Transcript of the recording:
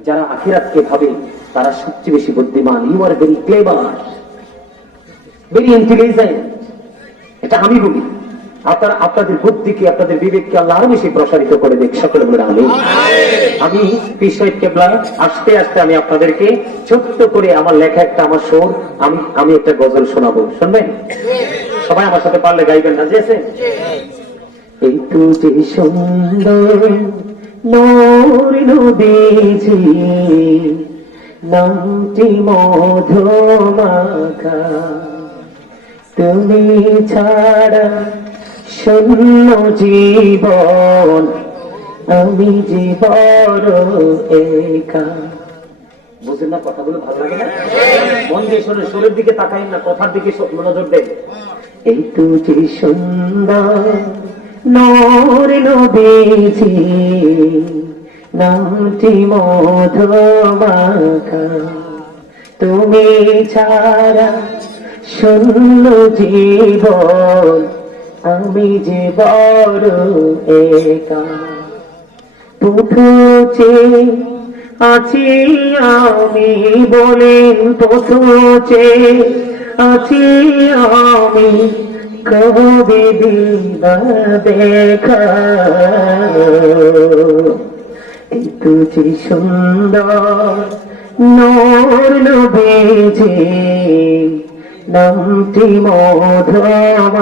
যারা আখিরাতকে ভাবে তারা সবচেয়ে বেশি বুদ্ধিমান। You are very clever very intelligent এটা আমি বলি। আপনার আপনাদের বুদ্ধিকে আপনাদের বিবেককে আল্লাহ আরও বেশি প্রসারিত করে দেখ সকলে বলে আমি। আমি পিসাইড কেবলা আস্তে আস্তে আমি আপনাদেরকে ছোট্ট করে আমার লেখা একটা আমার সুর আমি আমি একটা গজল শোনাবো। শুনবেন? সবাই আমার সাথে পারলে গাইবেন। না যে? এই তো যে সুন্দর। নোর নদীজি নামটি মধুমাখা। তুমি ছাড়া শূন্য জীবন আমি যে বড় একা। বুঝলেন না কথাগুলো ভালো লাগে না? মন দিয়ে শোনে সুরের দিকে তাকাই না কথার দিকে মনোযোগ দেয় এই তো যে সুন্দর নর নদীছি নামটি মধুমাখা। তুমি ছাড়া শূন্য জীবন, আমি যে বড় একা। পুঠুচে আছি আমি বলেন পুঠুচে আছি আমি কবে দিবা দেখা। এই তুঝি সুন্দর নোর নবেছে নামটি মধুমাখা